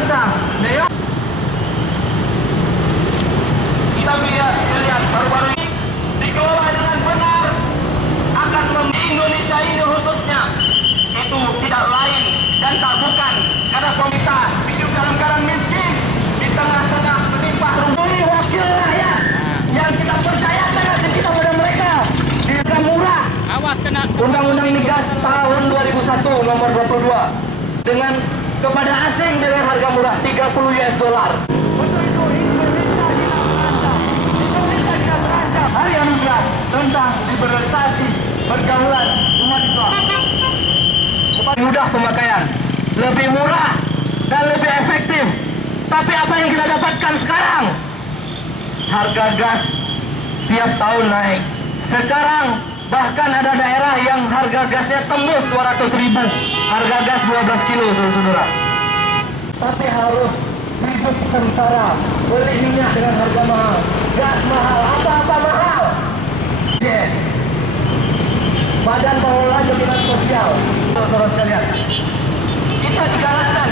tentang neo. Kita melihat baru-baru ini dikelola dengan benar akan Indonesia ini khususnya itu tidak lain dan tak bukan karena pemerintah hidup dalam keadaan miskin di tengah-tengah melimpah ruah. Wakil rakyat yang kita percayakan nasib kita pada mereka di harga murah. Awas kena Undang-Undang Migas tahun 2001 nomor 22 dengan kepada asing dengan harga murah 30 US dollar. Untuk itu Indonesia tidak terancam. Hari Anugerah tentang liberalisasi pergaulan umat Islam. Mudah pemakaian, lebih murah dan lebih efektif. Tapi apa yang kita dapatkan sekarang? Harga gas tiap tahun naik. Sekarang bahkan ada daerah yang harga gasnya tembus 200.000. Harga gas 12 kilo, saudara-saudara. Tapi harus hidup sengsara, beli minyak dengan harga mahal, gas mahal, apa-apa mahal. Yes. Badan Pengelola Jaminan Sosial, saudara sekalian, kita digalakkan